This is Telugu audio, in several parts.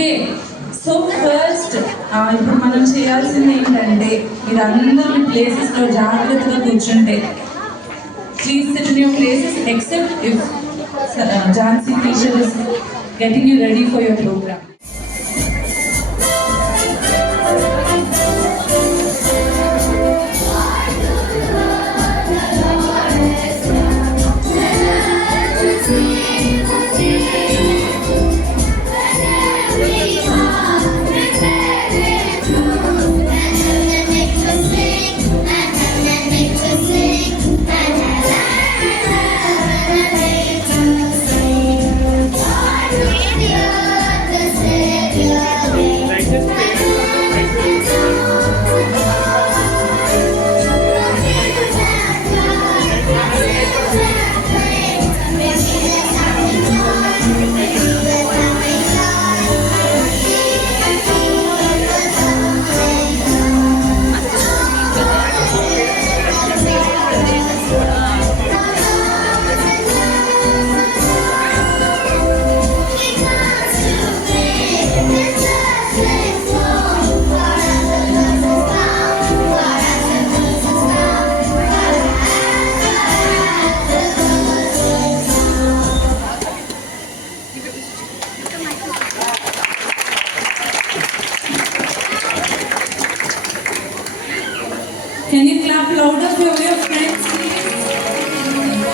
ఓకే, సో ఫస్ట్ ఇప్పుడు మనం చేయాల్సింది ఏంటంటే మీరందరూ మీ ప్లేసెస్లో జాగ్రత్తగా కూర్చుంటే. Please sit in your places except if Jhansi teacher is getting you ready for your programme. Can you clap louder for your friends, please?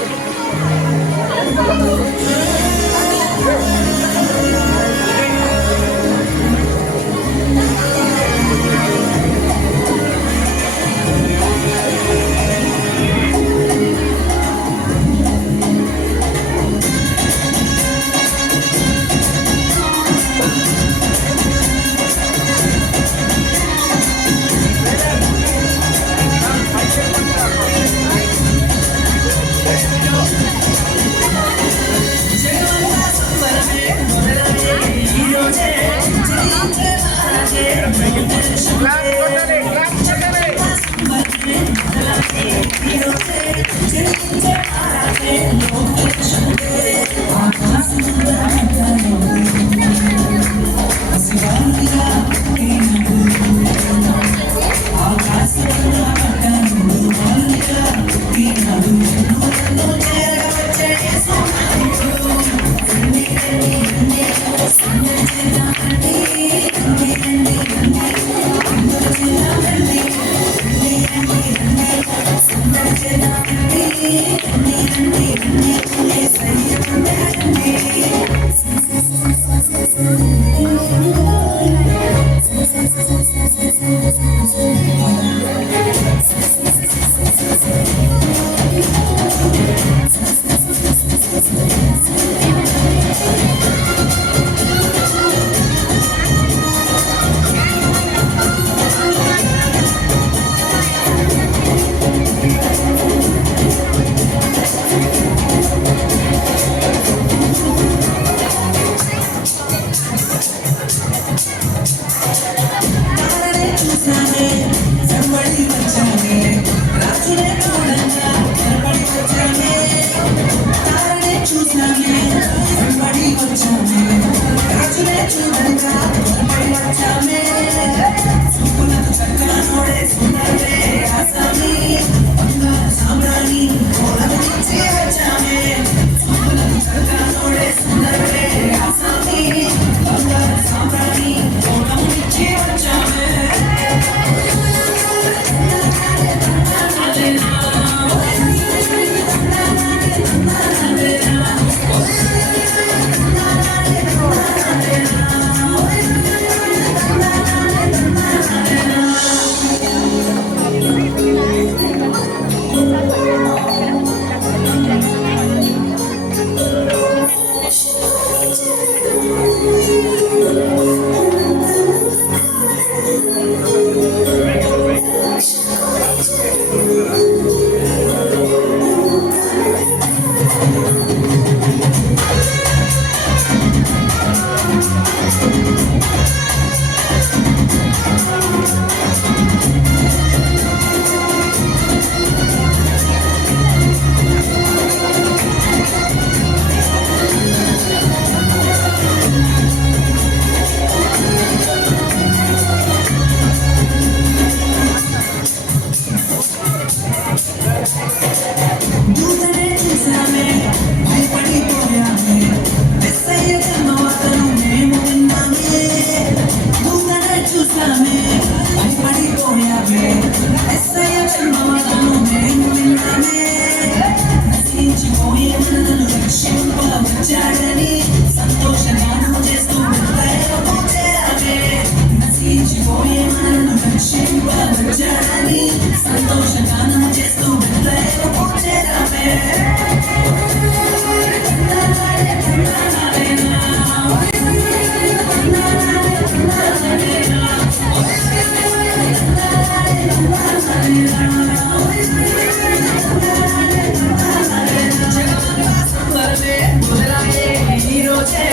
మొదలాయే ఈ రోజే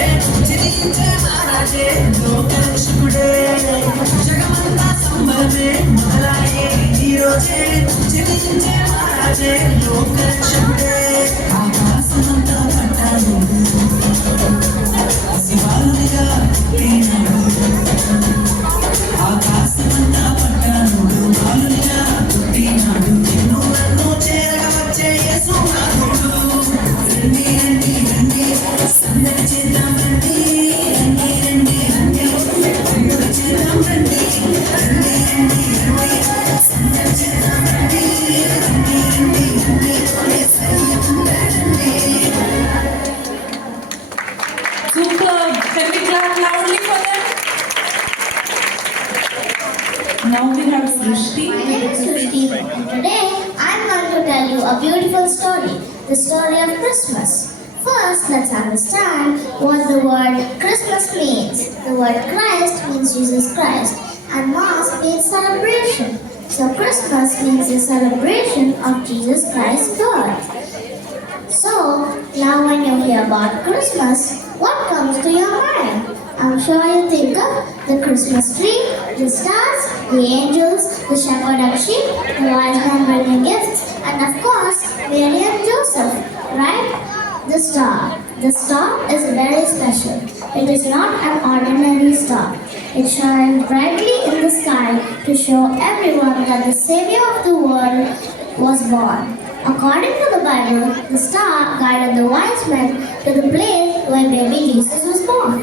చిరించే మహారాజే లోకరక్షకుడే జగమంతా సంబరమే మొదలాయే ఈ రోజే చిరించే మహారాజే లోకరక్షకుడే ఆకాశమంతా పట్టాడు శివాలునిగా పుట్టినాడు ఆకాశమంతా పట్టాడు బాలునిగా పుట్టినాడు ఎన్నో నన్ను చేరగా వచ్చే యేసునాథుడు రండి రండి రండి సందడి చేద్దాం రండి రండి రండి రండి సందడి చేద్దాం రండి రండి రండి రండి సందడి చేద్దాం రండి రండి రండి రండి యేసయ్య రండి Super. Can we clap loudly for them? Now we have Srishti. My name is Srishti and today I'm going to tell you a beautiful story, the story of Christmas. First, let's understand what the word Christmas means. The word Christ means Jesus Christ and Mass means celebration. So Christmas means the celebration of Jesus Christ's birth. So, now when you hear about Christmas, what comes to your mind? I'm sure you think of the Christmas tree, the stars, the angels, the shepherd and sheep, the wise men bringing gifts, and of course, Mary and Joseph, right? The star. The star is very special. It is not an ordinary star. It shines brightly in the sky to show everyone that the Savior of the world was born. According to the Bible, the star guided the wise men to the place where baby Jesus was born.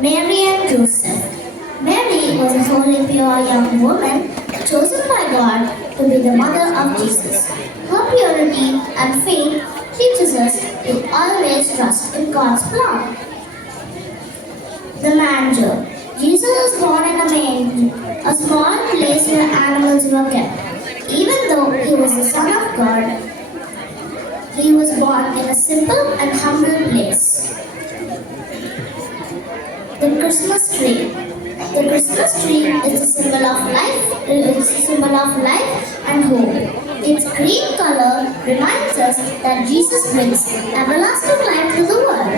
Mary and Joseph. Mary was a holy, pure young woman chosen by God to be the mother of Jesus. Her purity and faith teaches us to always trust in God's plan. The manger. Jesus was born in a manger, a small place where animals were kept. Even though he was the Son of God, he was born in a simple and humble place. The Christmas tree. The Christmas tree is a symbol of life. It's a symbol of life and hope. Its green color reminds us that Jesus brings everlasting life to the world.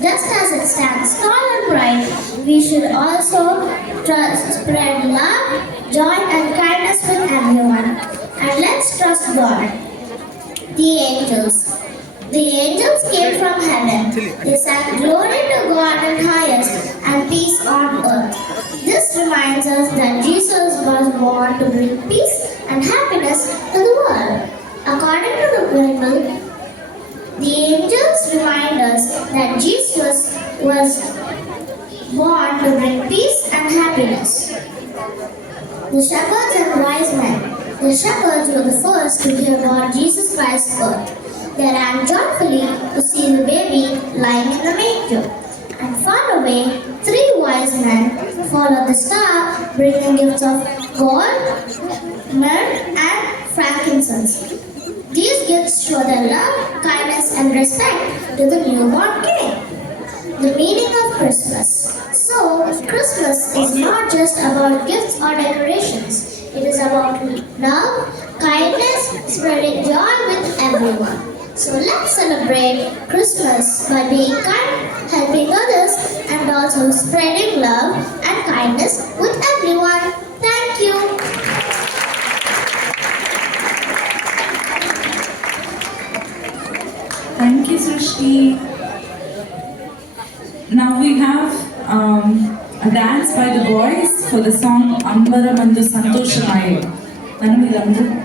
Just as it stands tall and bright, we should also spread love, joy and kindness with everyone. And let's trust God. The angels. The angels came from heaven. They sang glory to God in highest and peace on earth. This reminds us that Jesus was born to bring peace and happiness to the world. According to the Bible, the angels remind us that Jesus was born to bring peace and happiness. The shepherds and wise men. The shepherds were the first to hear about Jesus Christ's birth. They ran joyfully to see the baby lying in the manger. And far away, 3 wise men followed the star, bringing gifts of gold, myrrh, and frankincense. These gifts show their love, kindness, and respect to the newborn king. The meaning of Christmas. So, Christmas is not just about gifts or decorations. It is about love, kindness, spreading joy with everyone. So let's celebrate Christmas by being kind, helping others, and also spreading love and kindness with everyone. Thank you. Thank you, Srishti. Now we have a dance by the boys for the song Ambaramandu Santoshamaye. Nanu meerandaru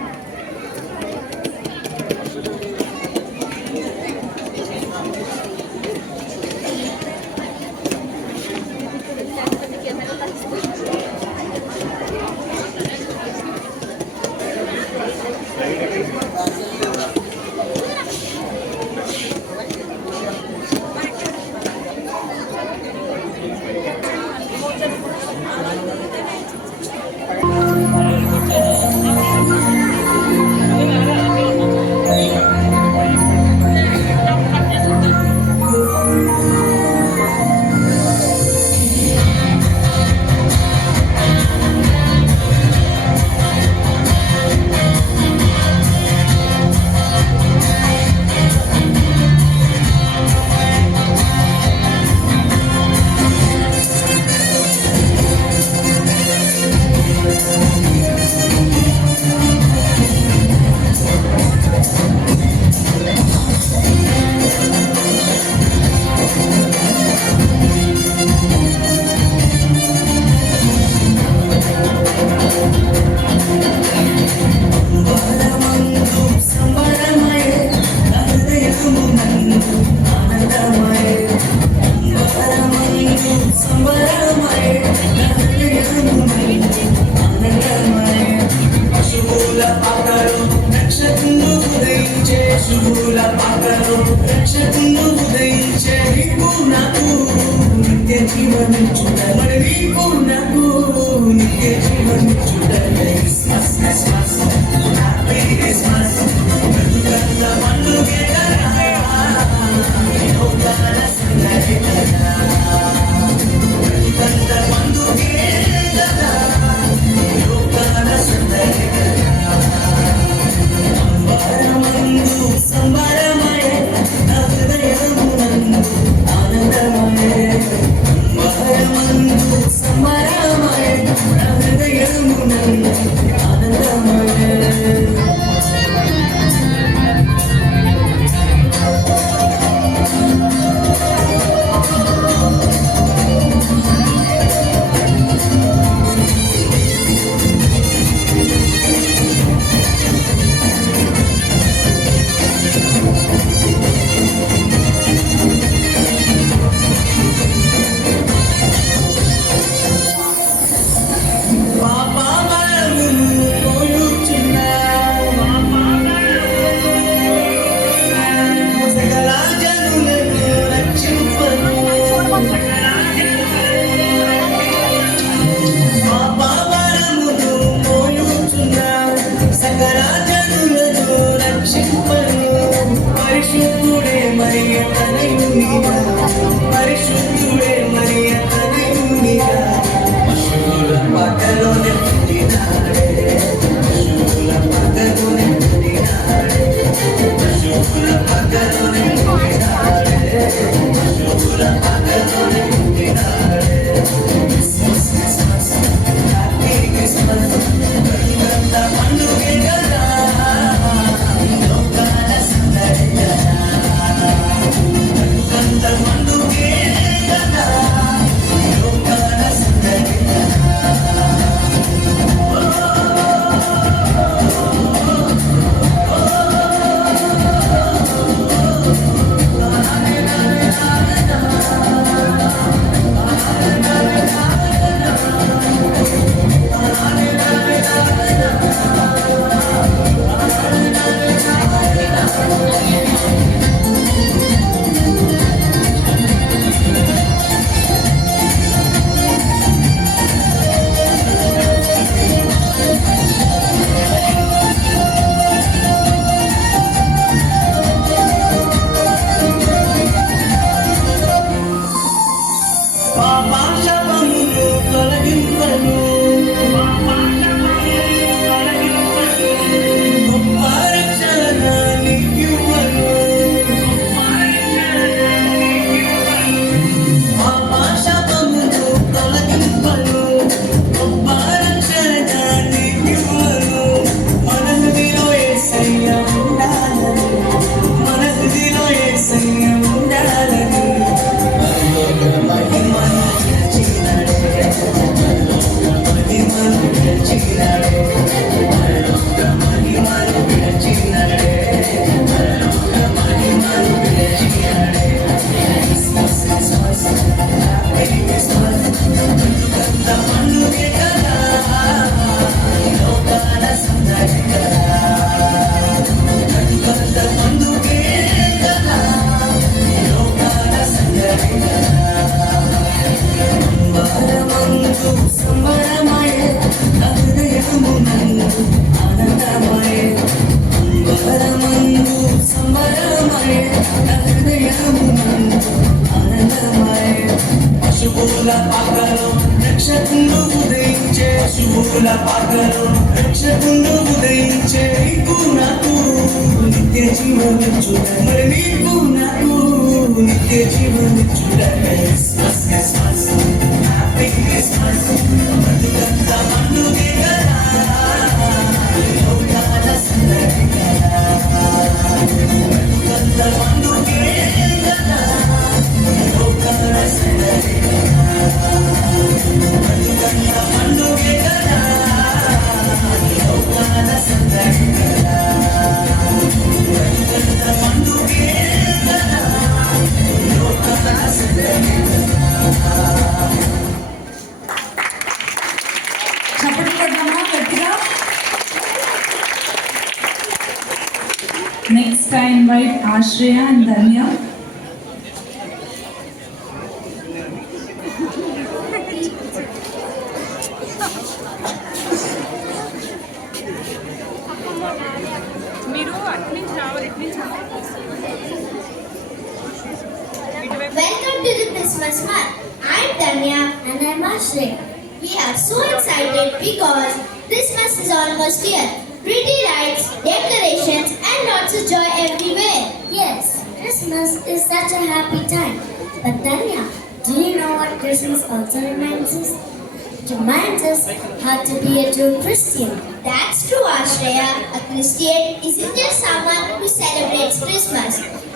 శుభుల పాకలో రక్షకుండు ఉదయించే నీకు నాకు నిత్య జీవనిచ్చుట మరి నీకు నాకు నిత్య జీవనిచ్చుట క్రిస్మస్ క్రిస్మస్ హ్యాపీ క్రిస్మస్ బ్రతుకంత పండుగే కదా లోకాల సందడి కదా బ్రతుకంత పండుగే కదా లోకాల సందడి కదా అంబరమందు సంబరమయ నా హృదయమునందు ఆనందమయ అంబరమందు సంబరమయ నా హృదయమునందు ఆనందమయ పరిశుద్ధుడే మరియ తనయునిగా పరిశుద్ధుడే మరియ తనయునిగా పశువుల పక్కలోనే పుట్టినాడే పశువుల పక్కలోనే పుట్టినాడే పశువుల పక్కలోనే పుట్టినాడే పశువుల పక్కలోనే పుట్టినాడే క్రిస్మస్ క్రిస్మస్ హ్యాపీ క్రిస్మస్ బ్రతుకంత పండుగే కదా లోకాల సందడి కదా బ్రతుకంత పండుగే కదా లోకాల సందడి కదా పాపాశపమును తొలగింపను గొప్ప రక్షణ నీకివ్వను పాపాశపమును తొలగింపను గొప్ప రక్షణ నీకివ్వను మన హృదిలో యేసయ్య ఉండాలని మన హృదిలో యేసయ్య ఉండాలని మహిమను గెలిచినాడే మహిమను గెలిచినాడే మహిమను గెలిచినాడే మహిమను గెలిచినాడే క్రిస్మస్ క్రిస్మస్ హ్యాపీ క్రిస్మస్ బ్రతుకంత పండుగే కదా లోకాల సందడి కదా బ్రతుకంత పండుగే కదా లోకాల సందడి కదా అంబరమందు సంబరమయ నా హృదయమునందు ఆనందమయ అంబరమందు సంబరమయ నా హృదయమునందు ఆనందమయ పశువుల పాకలో రక్షకుండు ఉదయించే శుభుల పాకలో రక్షకుండు ఉదయించే నీకు నాకు నిత్య జీవనిచ్చుట మరి నీకు నాకు నిత్య జీవనిచ్చుట క్రిస్మస్ క్రిస్మస్ హ్యాపీ క్రిస్మస్ బ్రతుకంత పండుగే కదా లోకాల సందడి కదా బ్రతుకంత పండుగే కదా లోకాల సందడి కదా బ్రతుకంత పండుగే కదా లోకాల సందడి కదా బ్రతుకంత పండుగే కదా లోకాల సందడి చప్పట్లు కొడదామా గట్టిగా. Next I invite Ashreya and Danya. మీరు అటు నుంచి రావాలి ఇటు నుంచి Welcome to the Christmas month. I'm Danya and I'm Ashray. We are so excited because Christmas is almost here. Pretty lights, decorations and lots of joy everywhere. Yes, Christmas is such a happy time. But Danya, do you know what Christmas also reminds us? It reminds us how to be a true Christian. That's true, Ashreya. A Christian isn't just someone who celebrates Christmas.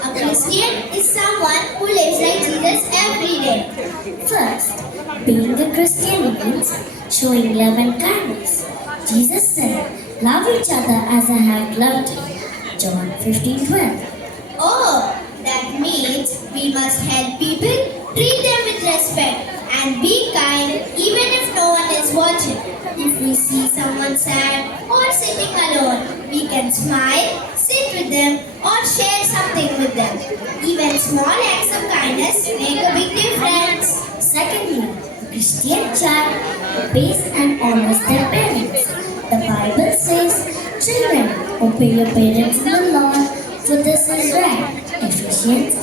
A Christian is someone who lives like Jesus every day. First, being a Christian means showing love and kindness. Jesus said, "Love each other as I have loved you." John 15:12. Oh, that means we must help people, treat them with respect, and be kind even if no one is watching. If we see someone sad or sitting alone, we can smile, sit with them, or share something with them. Even small acts of kindness make a big difference. Secondly, a Christian child obeys and honors their parents. The Bible says, "Children, obey your parents in the Lord, for this is right." Ephesians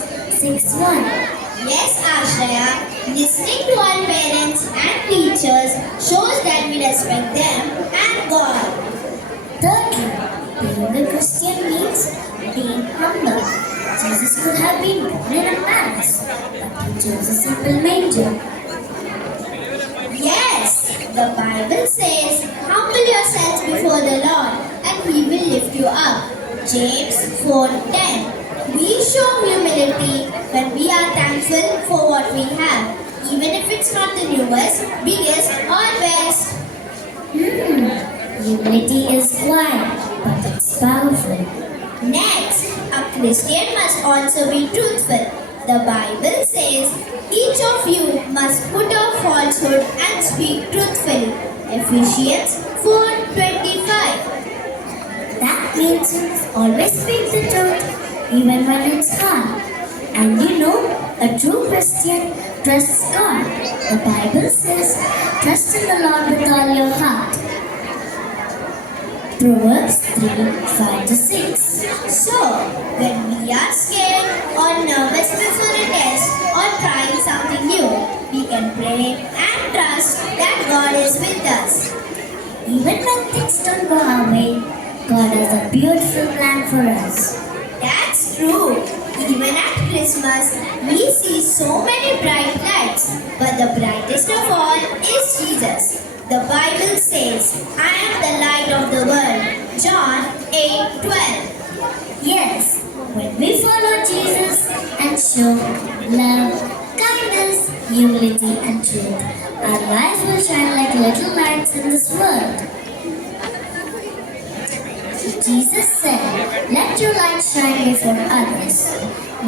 6:1. Yes, Ashreya, listening to our parents and teachers shows that we respect them and God. Thirdly, being a Christian means being humble. Jesus could have been born in a palace, but he chose a simple manger. Yes, the Bible says, "Humble yourselves before the Lord, and he will lift you up." James 4:10. We show humility when we are thankful for what we have, even if it's not the newest, biggest, or best. Humility is quiet, but it's powerful. Next, a Christian must also be truthful. The Bible says, "Each of you must put off falsehood and speak truthfully." Ephesians 4:25. That means you must always speak the truth, even when it's hard. And you know, a true Christian trusts God. The Bible says, "Trust in the Lord with all your heart." Proverbs 3:5-6. So, when we are scared or nervous before a test or trying something new, we can pray and trust that God is with us. Even when things don't go our way, God has a beautiful plan for us. That's true. Even at Christmas, we see so many bright lights, but the brightest of all is Jesus. The Bible says, "I am the light of the world." John 8:12. Yes, when we follow Jesus and show love, kindness, humility, and truth, our lives will shine like little lights in this world. Jesus said, "Let your light shine before others."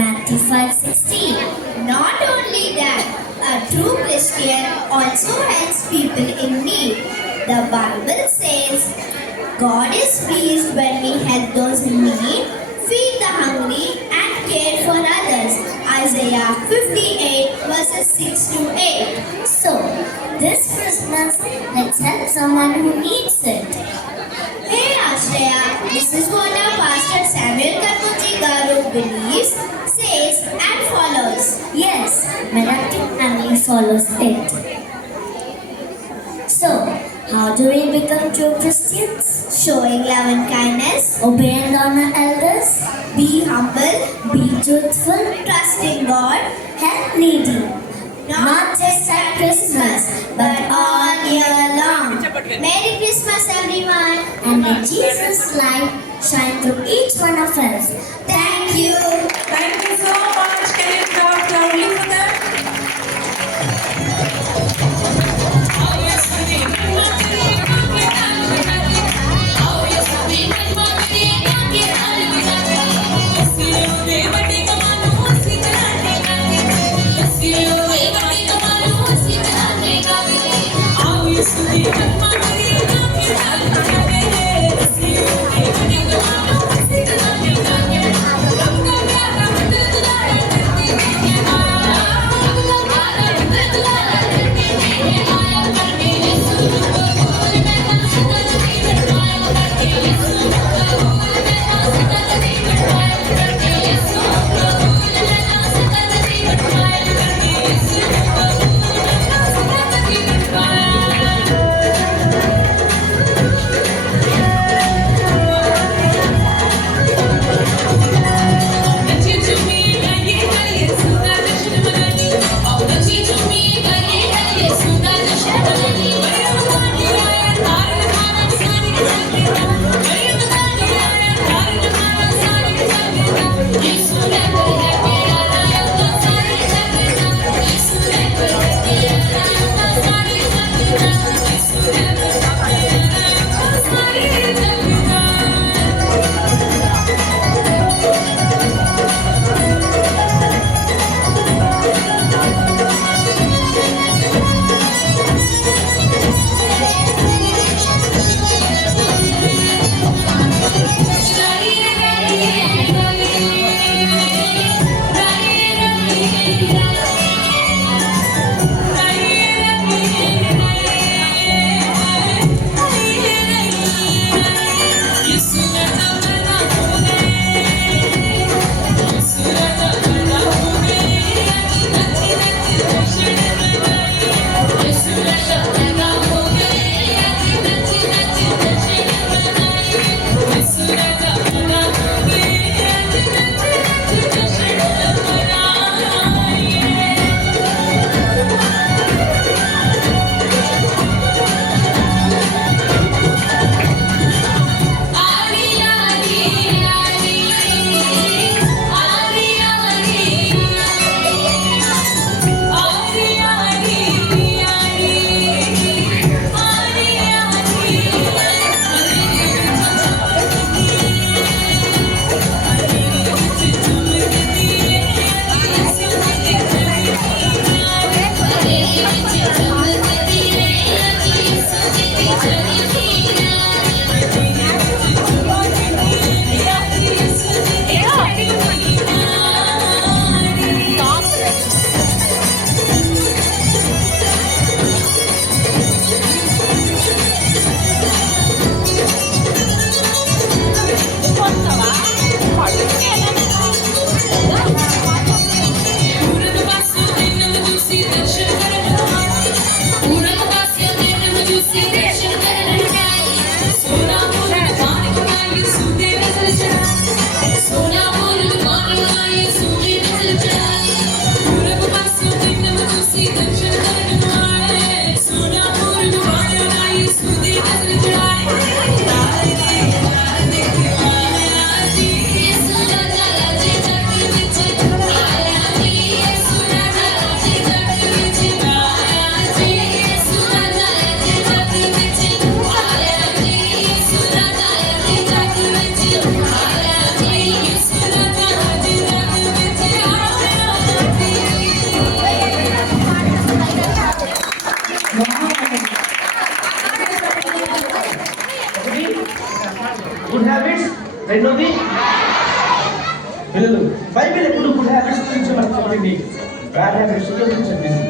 Matthew 5:16. Not only that, a true Christian also helps people in need. The Bible says, "God is pleased when we help those in need, feed the hungry, and care for others." Isaiah 58:6-8. So, this Christmas, let's help someone who needs it. Hey Ashreya, this is what our pastor Samuel Kapuchi Garu believes, says and follows. Yes, my active family follows it. So, how do we become true Christians? Showing love and kindness, obey and honor elders, be humble, be truthful, trust in God, help needy. Not just at Christmas, but all year long. Merry Christmas, everyone, and may Jesus' light shine through each one of us. Thank you. Thank you so much. Can you clap loudly for them? Thank you. Good habits. రెండోది పిల్లలు బైబిల్ ఎప్పుడు గుడ్ హ్యాబిట్స్ గురించి మనకు చెప్పింది, బ్యాడ్ హ్యాబిట్స్ గురించి చెప్పింది.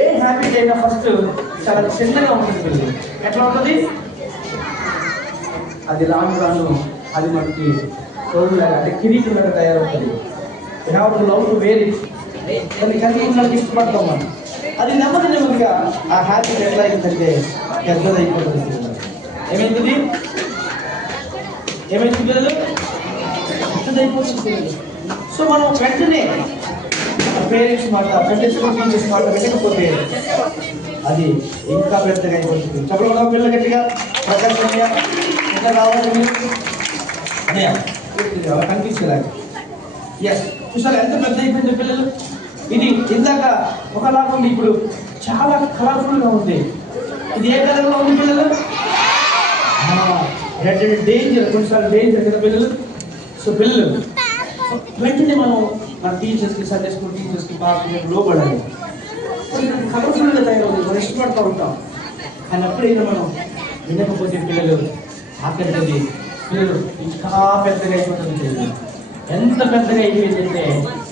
ఏ హ్యాబిట్ అయినా ఫస్ట్ చాలా చిన్నగా ఉంటుంది పిల్లలు. ఎట్లా ఉంటుంది? అది రాను రాను అది మనకి రోజులాగా అంటే కిరీటంలాగా తయారవుతుంది. You have to love to wear it. దాన్ని కలిగి మనకి ఇష్టపడతాం మనం. అది నెమ్మది నెమ్మదిగా ఆ హ్యాబిట్ ఎట్లా అయిందంటే పెద్దదైపోతుంది. ఏమైంది పిల్లలు? పెద్దదైపోతుంది పిల్లలు. సో మనం వెంటనే పేరెంట్స్ మాట, టీచర్స్ మాట వినకపోతే అది ఇంకా పెద్దగా అయిపోతుంది. చెప్పడం పిల్లలు గట్టిగా ప్రజాస్వామ్య ఇంకా రావాలి అనే అలా కనిపించలేదు. ఎస్, చూసారు ఎంత పెద్ద అయిపోయింది పిల్లలు. ఇది ఇందాక ఒకలాగా ఉంది, ఇప్పుడు చాలా కలర్ఫుల్గా ఉంది. ఇది ఏ కలర్లో ఉంది పిల్లలు? రెడ్ అండ్ డేంజర్, కొన్నిసార్లు డేంజర్ కదా పిల్లలు. సో పిల్లలు వెంటనే మనం మన టీచర్స్కి, సండే స్కూల్ టీచర్స్కి బాగా లోపడాలి. కలర్ఫుల్గా తయారవుతుంది, మనం ఇష్టపడుతూ ఉంటాం. కానీ అప్పుడైనా మనం వినకపోతే పిల్లలు ఆఖరికి పిల్లలు ఇంకా పెద్దగా అయిపోతుంది పిల్లలు. ఎంత పెద్దగా అయిపోయిందంటే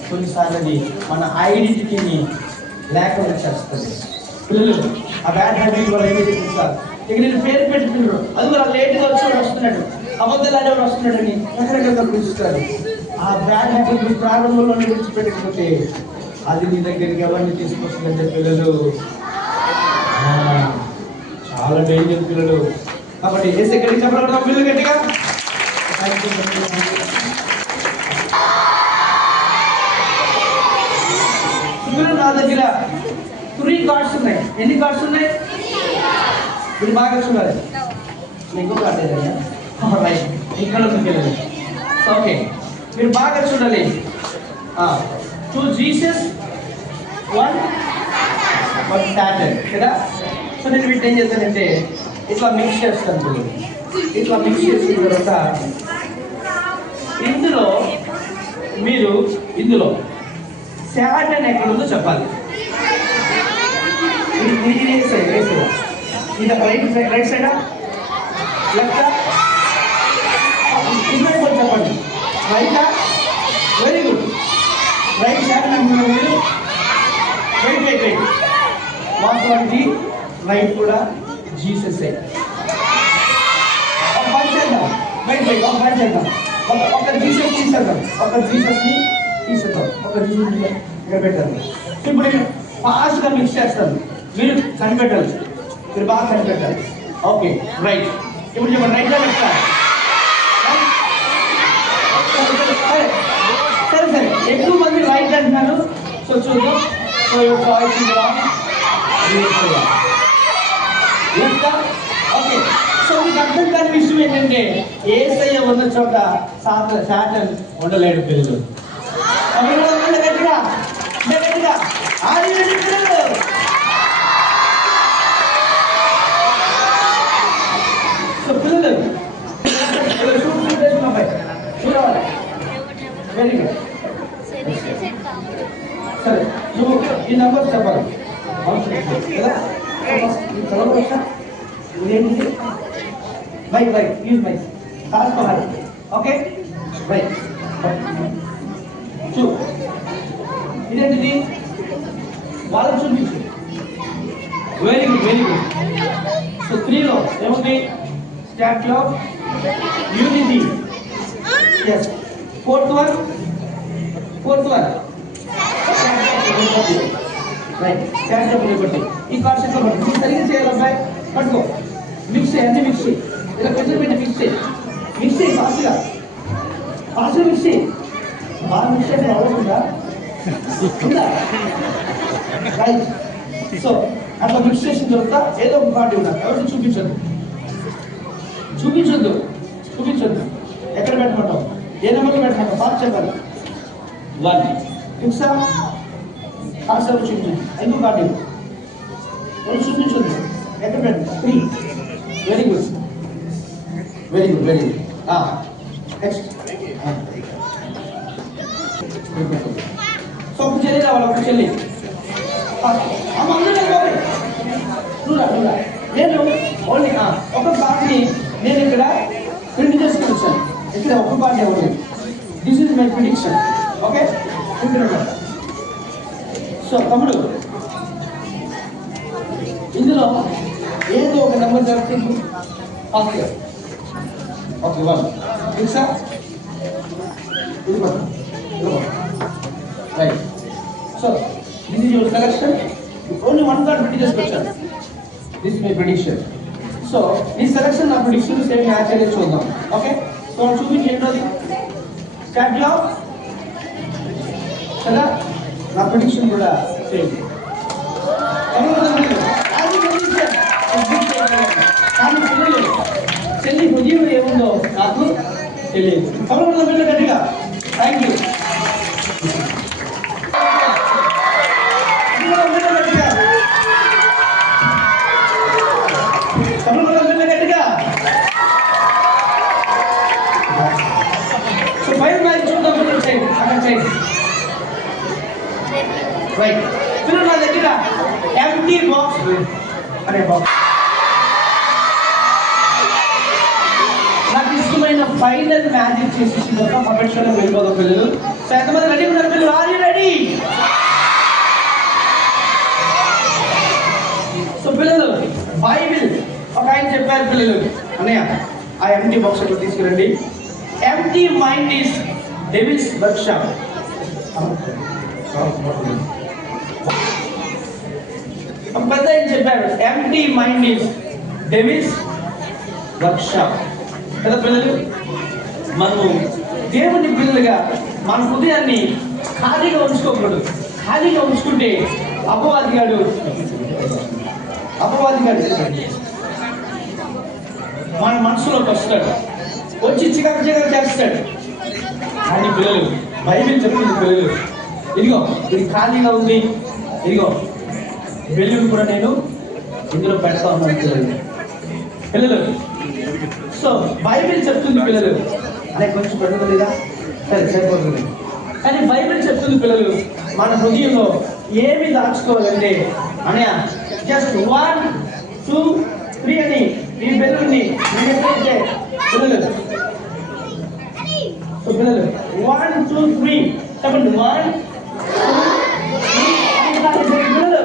కొన్నిసార్లు అది మన ఐడెంటిటీని లేకుండా చేస్తుంది పిల్లలు. ఆ బ్యాడ్ హ్యాబిట్ వల్ల ఏమైతే చూస్తారు. ఇక నేను పేరు పెట్టుకున్నాడు, అది కూడా లేట్గా వచ్చేవాడు వస్తున్నాడు, అబద్ధాలు ఆడేవాడు వస్తున్నాడని రకరకాలుగా పిలుస్తారు. ఆ బ్యాడ్ హ్యాబిట్ ప్రారంభంలోనే విడిచిపెట్టకపోతే అది నీ దగ్గరికి ఎవరిని తీసుకొస్తుందంటే పిల్లలు చాలా డేంజర్ పిల్లలు. కాబట్టి ఏసే గట్టి చెప్పడం పిల్లలు గట్టిగా. ఇప్పుడు నా దగ్గర 3 కార్డ్స్ ఉన్నాయి. ఎన్ని కార్డ్స్ ఉన్నాయి? ఇది బాగా చూడాలి. మీకు కార్డ్ ఏదైనా రైట్ ఇక్కడ ఉంది పిల్లలు. ఓకే, మీరు బాగా చూడాలి. 2 జీసస్ 1 సాటర్న్ కదా. సో నేను వీటిని ఏం చేస్తానంటే ఇట్లా మిక్స్ చేస్తాను. ఇట్లా మిక్స్ చేసిన తర్వాత ఇందులో సాటర్న్ ఎక్కడ ఉందో చెప్పాలి. ఇది సైడ్ ఇది రైట్ సైడా లెఫ్టా ఇద్దరు చెప్పండి. రైటా? Very good. రైట్ సాటర్న్ అంటున్నారు మీరు. వెయిట్ వాస్తవానికి రైట్ కూడా జీసస్. ఒక పని చేద్దాం. ఒక పని చేద్దాం. ఒక జీసస్ తీసేద్దాం. ఒక జీసస్ని తీసేద్దాం. ఒక జీసస్ ఇక్కడ పెట్టారు. ఇప్పుడు నేను ఫాస్ట్గా మిక్స్ చేస్తాను. మీరు కనిపెట్టాలి. మీరు బాగా కనిపెట్టాలి. Okay right. ఇప్పుడు చెప్పండి రైట్గా పెట్టాలి. సరే ఎక్కువ మంది రైట్ అంటున్నారు. సో చూద్దాం. So your choice is wrong. Okay. So మీకు అర్థం కాని విషయం ఏంటంటే యేసయ్య ఉన్న చోట సాటన్ ఉండలేడు పిల్లలు. గట్టిగా పిల్లలు. సో పిల్లలు చూడాలి. Very good. సరే నువ్వు ఈ నెంబర్ చెప్పాలి కదా. చదవచ్చా? ఇదేంటిది? మైక్ యూజ్ మైక్ కాసుకోవాలి. Okay right. చూ ఇదేంటిది? వాళ్ళకి చూపించు. Very good. సో 3లో ఏముంది? Statue of unity. Yes. Fourth one right. Statue of liberty. ఈ కాన్సెప్ట్ లో పట్టు. సరిగ్గా చేయాలి అబ్బాయి. పట్టుకో. మిక్స్ అన్ని మిక్స్ ఇలా కొంచెం మిక్స్ ఫాస్ట్గా మిక్స్ బాగా మిక్స్ చేసి అవ్వకుండా రైట్. సో అట్లా మిక్స్ చేసిన తర్వాత ఏదో ఒక పార్టీ ఉన్నారు. ఎవరికి చూపించొద్దు. ఎక్కడ పెట్టమంటావు? ఏ నెంబర్లో పెట్టమంటావు? ఫాస్ట్ చెప్పాలి. 1 ఫిక్సా? ఫాస్ట్ ఎవరు చూపించండి. ఎందుకు పార్టీ ఎవరు చూపించొద్దు. ఎక్కడ పెట్టండి? 3. Very good. నెక్స్ట్. సో ఒక చెల్లి రావాలి. ఒక చెల్లి నేను ఓన్లీ ఒక పార్ట్ని నేను ఇక్కడ ప్రింట్ చేసుకుని వచ్చాను. ఇక్కడ ఒక party only. This is my prediction. Okay. So తమ్ముడు ఇందులో ఏదో ఒక నెంబర్ జరుగుతుంది. ఓకే 1 ఫిక్సా? ఇది right. So this is your selection. Only 1 card పెట్టి చేసుకొచ్చాను. This my prediction. సో ఈ సెలెక్షన్ నా ప్రిడిక్షన్ సేమ్ మ్యాచ్ అనేది చూద్దాం. ఓకే. సో చూపించేది స్టాట్యూ ఆఫ్ కదా. నా ప్రిడిక్షన్ కూడా సేమ్. కానీ చెల్లి హృదయం ఏముందో నాకు తెలియదు. కమల పిల్ల గట్టిగా థ్యాంక్ యూ. గట్టిగా. సో 5 మ్యాచ్ చూద్దాం. అక్కడ రైట్. పిల్లలు నా దగ్గర ఎంటీ బాక్స్ అనే బాక్స్. నాకు ఇష్టమైన ఫైనల్ మ్యాజిక్ చేసేసి మొత్తం ప్రపంచంలో వెళ్ళిపోదాం పిల్లలు. సో ఎంతమంది రెడీ ఉన్నారు పిల్లలు? Are you ready? సో పిల్లలు బైబిల్ ఒక ఆయన చెప్పారు పిల్లలు, అన్నయ్య ఆ ఎంటీ బాక్స్ అట్లా తీసుకురండి. Empty mind is devil's workshop. ఒక పెద్ద ఆయన చెప్పారు empty mind is devil's workshop కదా పిల్లలు. మనము దేవుని పిల్లలుగా మన హృదయాన్ని ఖాళీగా ఉంచుకోకూడదు. ఖాళీగా ఉంచుకుంటే అపవాదిగాడు మన మనసులోకి వస్తాడు. వచ్చి చికాకు చేస్తాడు. కానీ పిల్లలు బైబిల్ చెప్తుంది పిల్లలు, ఇదిగో ఇది ఖాళీగా ఉంది, ఇదిగో బెలూన్ కూడా నేను ఇందులో పెడతా ఉన్నాను పిల్లలు. పిల్లలు సో బైబిల్ చెప్తుంది పిల్లలు, అనే కొంచెం పెడుతుందిగా సరే సరిపోతుంది. కానీ బైబిల్ చెప్తుంది పిల్లలు మన హృదయంలో ఏమి దాచుకోవాలంటే అనయా జస్ట్ 1 2 3 అని ఈ బెలూన్ని నేను ఎప్పుడైతే పిల్లలు సో పిల్లలు 1 2 3 చెప్పండి 1 2 3 పిల్లలు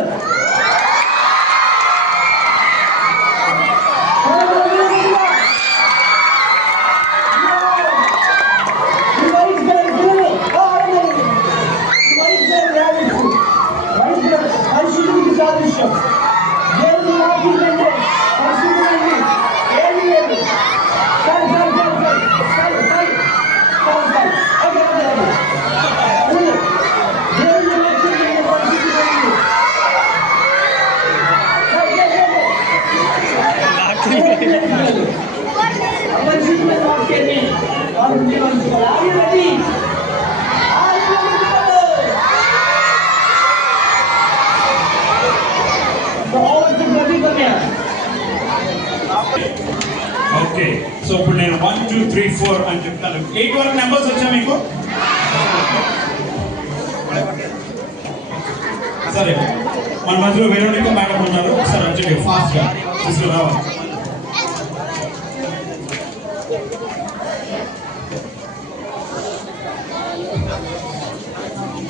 ఓకే, సో ఇప్పుడు నేను 1 2 3 4 అని చెప్తాను. 8 వరకు నెంబర్స్ వచ్చా మీకు? సరే, మన మధ్యలో వేరొక మేడం ఉన్నారు, ఒకసారి వచ్చి ఫాస్ట్గా తీసుకురావాలి.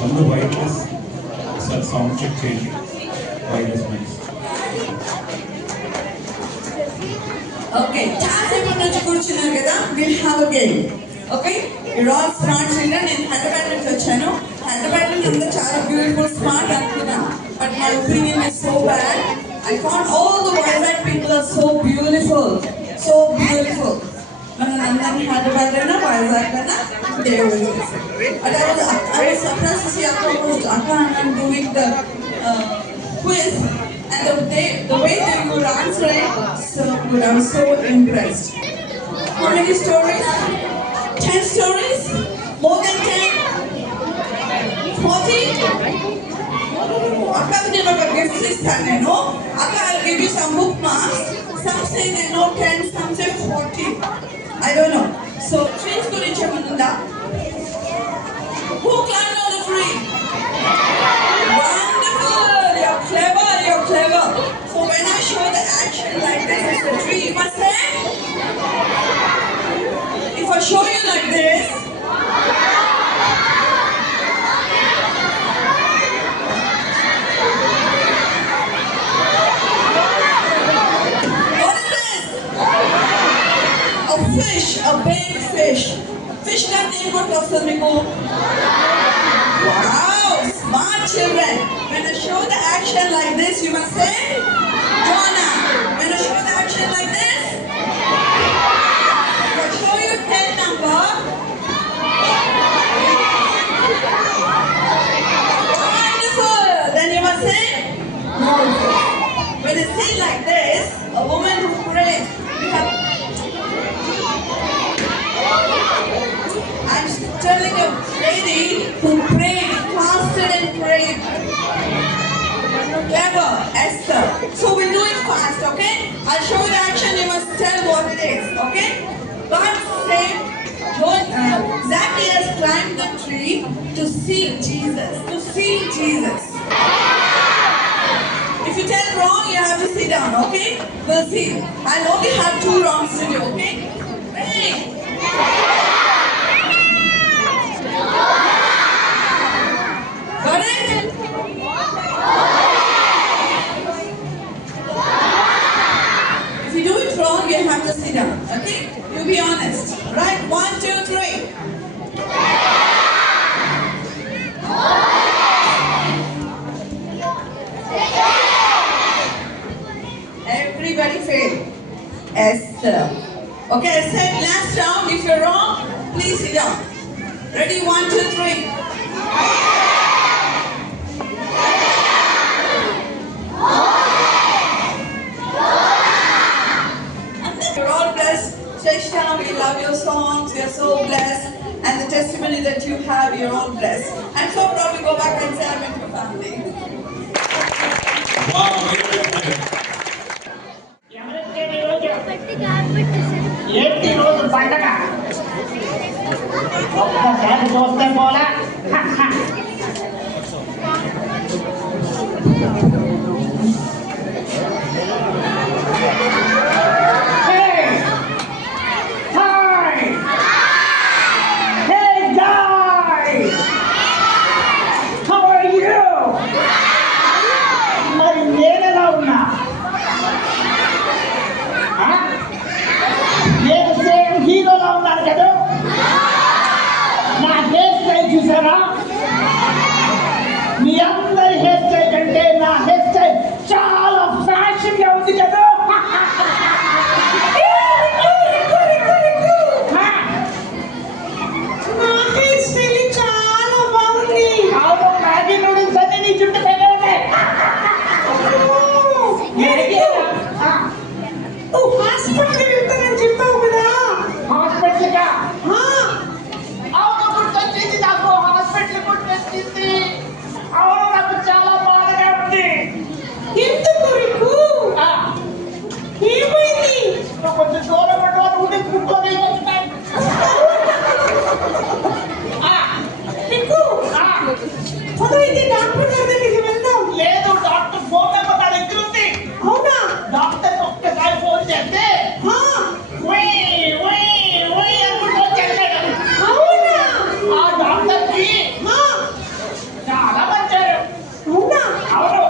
అందరూ వైట్నెస్ సార్ సౌండ్ చెక్ చేయండి. వైట్నెస్ మైక్స్ ఓకే, చాలాసేపటి నుంచి కూర్చున్నారు కదా. Will have a game. Okay, you're all smart children. నేను హైదరాబాద్ నుంచి వచ్చాను. హైదరాబాద్ నుంచి అందరూ చాలా బ్యూటిఫుల్ స్మార్ట్ అనుకున్నాను, but my opinion is so bad. I found all the Vizag people are so beautiful, so beautiful. మనం అందరినీ హైదరాబాద్ అయినా వైజాగ్ అయినా దేవుడు. But I was surprised to see Akka and doing the quiz. And the way they were answering, so good. I was so impressed. How many stories? 10 stories? More than 10? 40? Akka, you know, gift system, you know. Akka, I'll give you some bookmarks. Some say they know 10, some say 40. I don't know. So, trees gurinchi emunda. Who climbed on the tree? Wonderful! You're clever, you're clever. So when I show the action like this is the tree, you must say? If I show you like this, what is this? A fish, a big fish. Fish got name what was Miku? Wow, smart children. When I show the action like this, you must say, Jonah. When I show the action like this, if I show you 10 number, wonderful. Then you must say, Moses. When I say like this, a woman who prays, we have. I'm telling a lady who prayed, fasted and prayed. Clever, Esther. So we'll do it fast, okay? I'll show you the action, you must tell what it is, okay? God said, Zacchaeus climbed the tree to see Jesus, to see Jesus. If you tell wrong, you have to sit down, okay? We'll see. I'll only have 2 wrongs to do, okay? Ready? Got it? If you do it wrong, you have to sit down. Okay? You be honest. Right? 1, 2, 3. Everybody failed. Esther. Okay, I said last round. If you're wrong, please sit down. Ready? 1, 2, 3. You're all blessed. Sheshna, we love your songs. We are so blessed. And the testimony that I'm so proud to go back and say I'm into family. Wow, very good. ఏంటి రోజు పండగ ఒక్కసారి చూస్తే పోలా మరి నేనెలా ఉన్నా నేను సేమ్ హీరోలా ఉన్నాను కదా నా హెయిర్ స్టైల్ చూసారా మీ అందరి హెయిర్ స్టైల్ కంటే నా హెయిర్ స్టైల్ చాలా ఫ్యాషన్ గా ఉంది కదా నా హెయిర్ స్టైల్ చాలా బాగుంది అవును మ్యాగీ నూడిల్స్ అన్ని నీ చుట్టూ తగిలాయి హాస్పిటల్కి వెళ్తానని చెప్పావు కదా హాస్పిటల్గా అవును గుర్తొచ్చింది నాకు హాస్పిటల్ గుర్తొచ్చింది అవును నాకు చాలా బాధగా ఉంది ఎందుకు రిక్కు ఏమైంది కొంచెం దూరం ఉండవాలి ఉండి కూర్చొని రిక్కు పదైతే డాక్టర్ గారి దగ్గరికి వెళ్దాం లేదు డాక్టర్ ఫోన్ నెంబర్ నా దగ్గర ఉంది అవునా డాక్టర్ ఒక్కసారి ఫోన్ చేస్తే అవునా ఆ డాక్టర్కి చాలా మంచారు అవునా అవును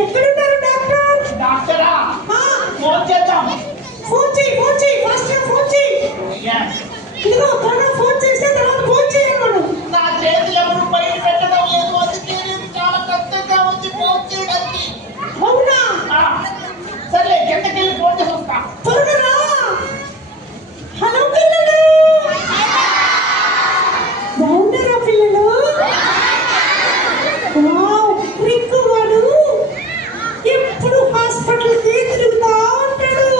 ఎక్కడున్నారు డాక్టర్ డాక్టరా ఫోన్ చేద్దాం ఫోన్ చేయి ఫస్ట్ ఫోన్ చేయి ఇదిగో త్వరగా ఫోన్ చేస్తే తర్వాత ఫోన్ చేయమను నా చేతులు ఎవరు బయట పెట్టడం లేదు అందుకే నేను చాలా కష్టంగా ఉంది ఫోన్ చేయడానికి అవునా సర్లే కిందకెళ్ళి ఫోన్ చేసి వస్తా త్వరగా రా హలో పిల్లలు బాగున్నారా పిల్లలు రిక్కు వాడు ఎప్పుడు హాస్పిటల్కి తిరుగుతా ఉంటాడు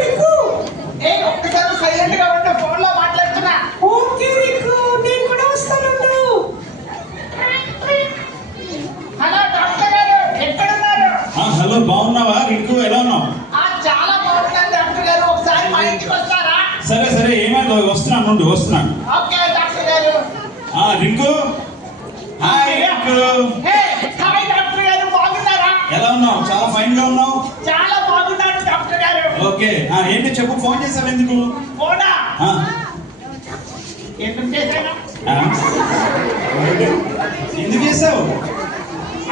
రిక్కు ఒక్కసారి సైలెంట్ గా ఉంటే ఫోన్ లో మాట్లాడుతున్నా ఓకే రిక్కు నేను కూడా వస్తాను హలో డాక్టర్ గారు ఎక్కడున్నారు హలో బాగున్నావా రింకు ఎలా ఉన్నావు చాలా బాగున్నాను డాక్టర్ గారు ఒకసారి మా ఇంటికి వస్తారా సరే సరే ఏమైందో వస్తున్నాను ఓకే డాక్టర్ గారు Rinku hi Rinku hi doctor గారు బాగున్నారా ఎలా ఉన్నావు చాలా ఫైన్ గా ఉన్నావు చాలా బాగున్నాను డాక్టర్ గారు ఓకే ఏంటి చెప్పు ఫోన్ చేసావు ఎందుకు ఫోనా ఎందుకు చేశాను ఎందుకు చేసావు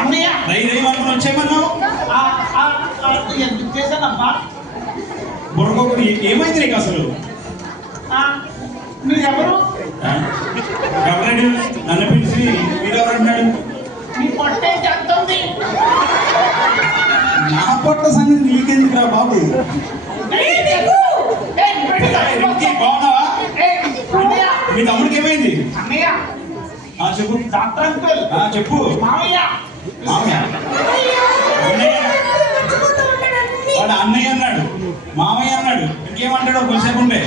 అన్నయ్య రై అనుకుని వచ్చేయమన్నావు ఎందుకు చేశానమ్మా బుర్రకొకటి ఏమైంది నీకు అసలు మీరెవరు ఎవరాడు నన్ను పిలిచి మీరెవరంటున్నాడు మీ పొట్టే చెప్తుంది నా పొట్ట సంగతి నీకెందుకురా బాబు రింకీ బాగున్నావా మీ తమ్ముడికి ఏమైంది అన్నయ్య చెప్పు డాక్టర్ అంకుల్ చెప్పు మామయ్య వాడు అన్నయ్య అన్నాడు మామయ్య అన్నాడు ఇంకేమంటాడు కొంచెంసేపు ఉండే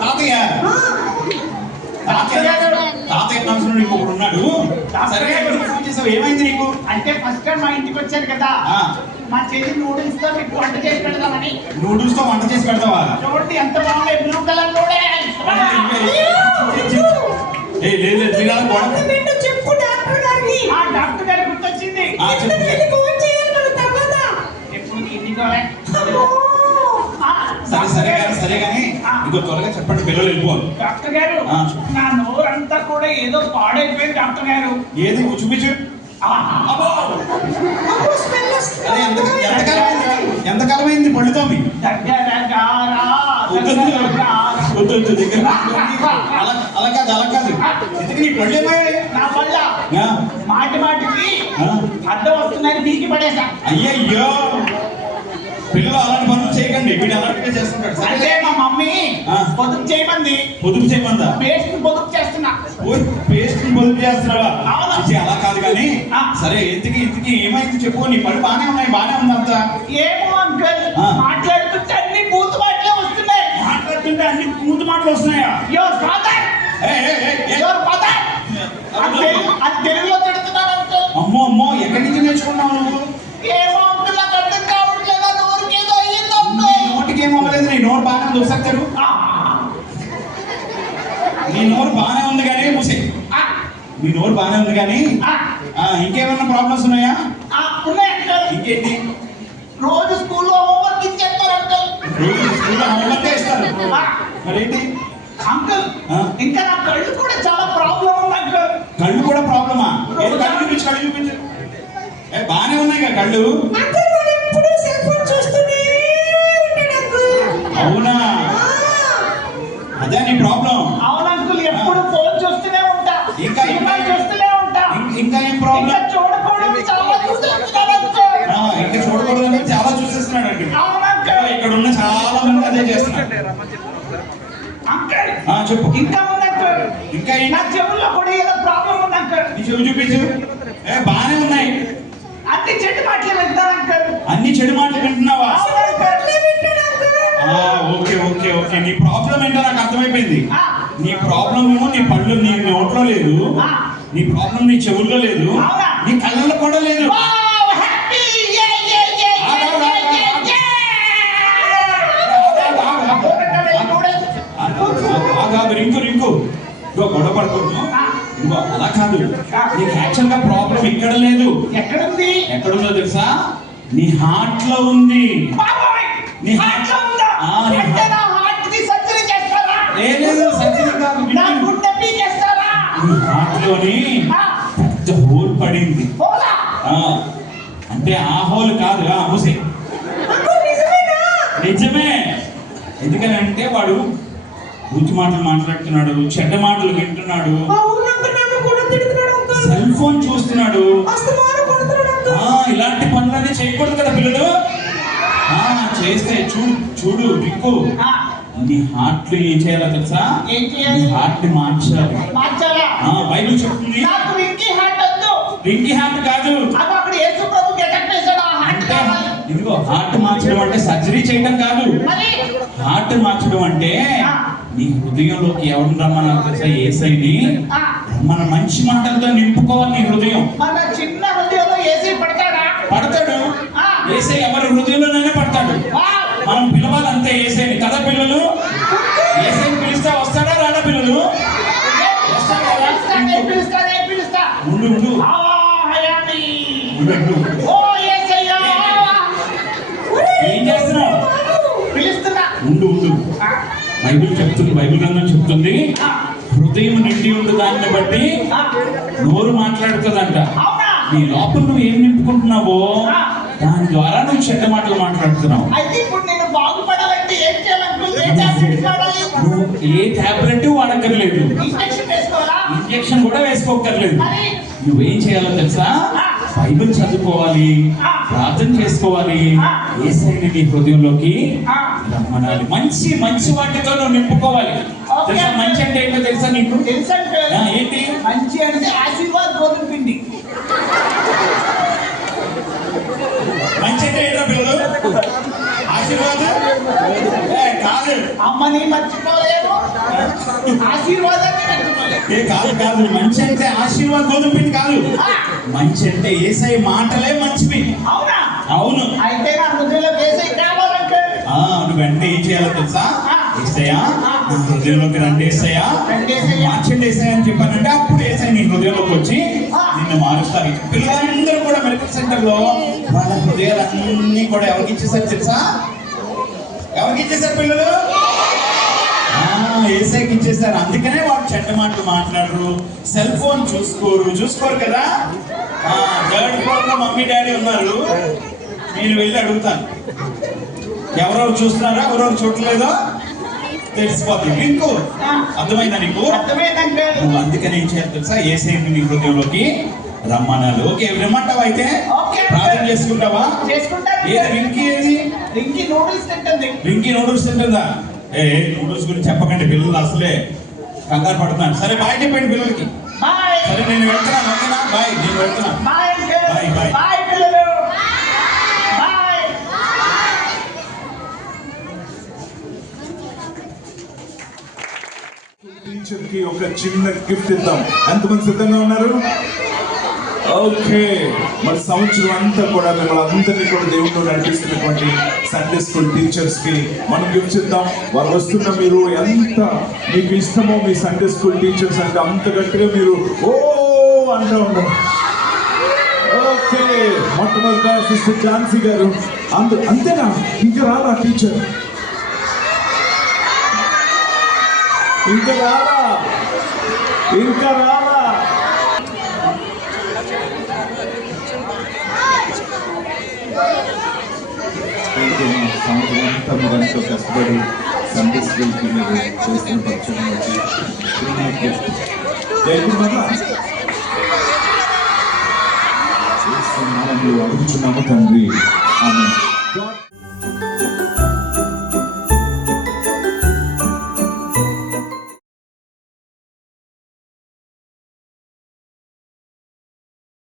తాతయ్య తాతయ్య నడుచుకున్నాడు ఇంకొకడు ఉన్నాడు సరే ఫోన్ చేసావు ఏమైంది నీకు అంటే ఫస్ట్ టైం మా ఇంటికి వచ్చారు కదా మా చెల్లి నూడిల్స్ తో మీకు వంట చేసి పెడదామని నూడిల్స్ తో వంట చేసి పెడతావా చూడండి ఎంత బాగున్నాయి బ్లూ కలర్ చెప్పు డాక్టర్ గారికి డాక్టర్ గారి గుర్తొచ్చింది సరే కానీ ఇంకో త్వరగా చెప్పండి పిల్లలు వెళ్ళిపోవాలి డాక్టర్ గారు నా నోరంతా కూడా ఏదో పాడైపోయింది డాక్టర్ గారు ఏది చూపించు ఎంతకాలమైంది పళ్ళుతోమి అలా కాదు ఇంతకీ నీ పళ్ళు ఏమయ్యాయి నా పళ్ళ మాటికి అడ్డం వస్తుందని పీకి పడేసా అయ్యయ్యో పిల్లలు అలాంటి పనులు చేయకండి వీడు అలాంటిగా చేస్తుంటాడు అంటే మా మమ్మీ పొదుపు చేయమందా పేస్ట్ పొదుపు చేస్తున్నా పేస్ట్ పొదుపు చేస్తున్నావా అలా కాదు కానీ సరే ఇంతకి ఏమైంది చెప్పు నీ పళ్ళు బాగానే ఉంది అంతా ఏమో అంకల్ మాట్లాడుతుంటే అన్ని బూతు మాటలే వస్తున్నాయి అన్ని కూతు మాటలు వస్తున్నాయా? యువర్ ఫాదర్ ఏయ్, ఏయ్, ఏయ్, ఏయ్. యువర్ ఫాదర్ అది తెలుగులో తిడుతున్నారు అంకుల్. అమ్మో అమ్మో, ఎక్కడి నుంచి నేర్చుకున్నావు నువ్వు? ఏమో అంకుల్, నాకు అర్థం కావట్లేదు. అది ఊరికేదో అయ్యింది నీ అంకుల్. నోటికి ఏం అవ్వలేదు, నీ నోరు బాగానే ఉంది. ఒకసారి తెరు. నీ నోరు బాగానే ఉంది కానీ మూసే. నీ నోరు బాగానే ఉంది కానీ ఇంకేమన్నా ప్రాబ్లమ్స్ ఉన్నాయా? ఉన్నాయి అంకుల్. ఇంకేంటి? రోజు స్కూల్లో హోంవర్క్ ఇచ్చేస్తారు అంకుల్. రోజు స్కూల్లో హోంవర్క్ చేస్తారు. మరేంటి అంకుల్, ఆ? ఇంకా నా కళ్ళు కూడా చాలా ప్రాబ్లం ఉంది అంకుల్. కళ్ళు కూడా ప్రాబ్లమా? ఏదో కళ్ళు చూపించు, కళ్ళు చూపించు. బాగానే ఉన్నాయి కదా కళ్ళు. అంకుల్, వాడు ఎప్పుడూ సెల్ ఫోన్ చూస్తూనే ఉంటాడు అంకుల్. అవునా? అదే నీ ప్రాబ్లం. అవును అంకుల్, ఎప్పుడు ఫోన్ చూస్తూనే ఉంటా. ఇంకా సినిమా చూస్తూనే ఉంటా. ఇంకా ఏం ప్రాబ్లం? ఇంకా చూడకూడదు చాలా చూస్తున్నాడు అంకుల్. ఇంకా చూడకూడదని చాలా చూసేస్తున్నాడు అండి. అవును అంకుల్. ఇక్కడ ఉన్న చాలా మంది అదే చేస్తున్నారు. అంకుల్, చెప్పు. ఇంకా ఉంది అంకుల్. ఇంకా ఏంటి? నా చెవుల్లో కూడా ఏదో ప్రాబ్లం ఉంది అంకుల్. నీ చెవి చూపించు. బాగానే ఉన్నాయి. అన్ని చెడు మాటలు వింటాను అంకుల్. అన్ని చెడు మాటలు వింటున్నావా? అవును అంకుల్, నేను వింటాను అంకుల్. ఓకే ఓకే ఓకే, నీ ప్రాబ్లం ఏంటో నాకు అర్థమైపోయింది. ఆ. నీ ప్రాబ్లమ్ నీ పళ్ళు నీ నోట్లో లేదు, ఆ. నీ ప్రాబ్లం నీ చెవుల్లో లేదు, అవునా? నీ కళ్ళల్లో కూడా లేదు. వావ్, హ్యాపీ యే యే యే యే యే యే. రింకు రింకు ఇగో గొడవ పడుకోను. ఇగో అలా కాదు, నీకు యాక్చువల్ గా ప్రాబ్లం ఇక్కడ లేదు. ఎక్కడుంది? ఎక్కడుందో తెలుసా? నీ హార్ట్ లో ఉంది. బాబాయ్, నీ హార్ట్ లో ఉందా? నీ అంటే నా హార్ట్ కి సర్జరీ చేస్తారా? లేదు సర్జరీ కాదు, నా గుండె పీకేస్తారా? నీ హార్ట్ లోని ఆ, పెద్ద హోల్ పడింది. పోలా. అంటే ఆ హోల్ కాదు, మూసే. అంకుల్, నిజమేనా? నిజమే. ఎందుకనంటే వాడు బూచి మాటలు మాట్లాడుతున్నాడు, చెడ్డ మాటలు వింటున్నాడు, అవును అంకుల్, నన్ను కూడా తిడుతున్నాడు అంకుల్. సెల్ ఫోన్ చూస్తున్నాడు. అస్తమానం కొడుతున్నాడు అంకుల్. ఇలాంటి పనులన్నీ చేయకూడదు కదా పిల్లలు. చేస్తే చూడు చూడు దిక్కు. ఆ, నీ హార్ట్ లో ఏం చేయాలో తెలుసా? ఏం చేయాలి? నీ హార్ట్ ని మార్చాలి. మార్చాలా? బైబిల్ చెప్తుంది. నాకు వింకీ హార్ట్ వద్దు. రింకి హార్ట్ కాదు. నాకు అక్కడ యేసు ప్రభు గెటప్ వేసాడు, ఆ హార్ట్ అంటే కావాలి. ఇదిగో హార్ట్ మార్చడం అంటే సర్జరీ చేయడం కాదు. మరి హార్ట్ మార్చడం అంటే నీ హృదయంలోకి ఎవరు రమ్మన్నారు తెలుసా? యేసయ్యని ఆ, మన మంచి మాటలతో నింపుకోవాలి నీ హృదయం. మన చిన్న హృదయంలో యేసు పడతాడా? పడతాడు. ఆ. యేసయ్య ఎవరి హృదయంలోనే పడతాడు. వావ్. మనం పిలవాలంతే యేసయ్యని కదా పిల్లలు. యేసయ్యని పిలిస్తే వస్తాడా రాడా పిల్లలు? వస్తాడా? నేను పిలుస్తా, నేను పిలుస్తా. ఉండు ఉండు ఆ, హయామి. ఉండు, ఉండు. ఓ యేసయ్యా. ఏం చేస్తున్నావు? పిలుస్తున్నా. ఉండు ఉండు. ఆ, బైబిల్ చెప్తుంది, బైబిల్ గ్రంథం చెప్తుంది, ఆ, హృదయం నిండి ఉండు దాన్ని బట్టి ఆ. నోరు మాట్లాడుతుందంట. అవునా? నీ లోపల నువ్వు ఏం నింపుకుంటున్నావో దాని ద్వారా నువ్వు చెడ్డ మాటలు మాట్లాడుతున్నావు. అయితే ఇప్పుడు నేను బాగుపడాలంటే ఏం చేయాలనుకుంటే ఏ టాబ్లెట్స్ వాడాలి? నువ్వు ఏ టాబ్లెట్ వాడక్కర్లేదు, ఇంజెక్షన్ వేసుకోవాలా? ఇంజెక్షన్ కూడా వేసుకోక్కర్లేదు. మరి నువ్వేం చేయాలో తెలుసా? బైబిల్ చదువుకోవాలి, ప్రార్థన చేసుకోవాలి, యేసయ్యని నీ హృదయంలోకి రమ్మనాలి. మంచి మంచి వాటితో నువ్వు నింపుకోవాలి. తెలుసా మంచి అంటే ఏంటో తెలుసా నీకు? తెలుసంటే ఏంటి మంచి అంటే ఆశీర్వాద్ గోధుమ పిండి. మంచి అంటే ఏంటో పిల్లలు? ఆశీర్వాదం కాదు. అమ్మని మర్చిపోలేను, ఆశీర్వాదాన్ని మర్చిపోలేను. కాదు కాదు, మంచి అంటే ఆశీర్వాదం గోధుమ పిండి కాదు. మంచి అంటే యేసయ్య మాటలే మంచివి. అవునా? అవును. అయితే నా హృదయంలో యేసయ్య కావాలంటే నువ్వు వెంటనే ఏం చేయాలో తెలుసా? యేసయ్య నా హృదయంలోకి రండి, యేసయ్య మార్చండి యేసయ్య అని చెప్పానంటే అప్పుడు యేసయ్య నీ హృదయంలోకి వచ్చి నిన్ను మారుస్తారు. పిల్లలందరూ కూడా మెడికల్ సెంటర్ లో వాళ్ళ హృదయాలన్నీ కూడా ఎవరికి ఇచ్చేసారు తెలుసా? ఎవరికి ఇచ్చేసారు పిల్లలు? యేసయ్యకి ఇచ్చేసారు. అందుకనే వాడు చెడ్డ మాటలు మాట్లాడరు, సెల్ ఫోన్ చూసుకోరు కదా. థర్డ్ ఫ్లోర్ లో మమ్మీ డాడీ ఉన్నారు, నేను వెళ్ళి అడుగుతాను ఎవరెవరు చూస్తున్నారా, ఎవరెవరు చూడలేదో తెలిసిపోతుంది. నీకు అర్థమైందా? నీకు అర్థమైందంటే నువ్వు అందుకని ఏం చేయాలి తెలుసా? యేసయ్యని నీ హృదయంలోకి రమ్మనాలి. ఓకే రమ్మంటావా? అయితే ప్రార్థన చేసుకుంటావా? చేసుకుంటాను. ఏది రింకి? ఏది రింకి? నూడిల్స్ తింటుంది. రింకి నూడిల్స్ తింటుందా? నూడిల్స్ గురించి చెప్పకండి, పిల్లలు అసలే కంగారు పడుతున్నాను. సరే బాయ్ చెప్పండి పిల్లలకి. బాయ్. సరే నేను వెళ్తున్నాను, ఓకేనా? బాయ్, నేను వెళ్తున్నాను. Bye uncle. Bye, bye. Bye పిల్లలు. బాయ్. టీచర్ కి ఒక చిన్న గిఫ్ట్ ఇద్దాం. ఎంతమంది సిద్ధంగా ఉన్నారు? ఓకే, మరి సంవత్సరం అంతా కూడా మిమ్మల్ని అందరినీ కూడా దేవుళ్ళు నడిపిస్తున్నటువంటి సండే స్కూల్ టీచర్స్ కి మనం గిఫ్ట్స్ ఇద్దాం. వారు వస్తున్న మీరు ఎంత మీకు ఇష్టమో మీ సండే స్కూల్ టీచర్స్ అంటే అంత గట్టిగా మీరు ఓ అంటూ ఉండరు. ఓకే, మొట్టమొదట సిస్టర్ ఝాన్సీ గారు. అంతేనా? ఇంకా రాలా టీచర్? ఇంకా రాలా? సంవత్సరం అంతా మీరు ఎంతో కష్టపడి సండే స్కూల్కి మీరు చేస్తున్న పక్షం వచ్చి అడుగుచున్నాము తండ్రి. ఆమె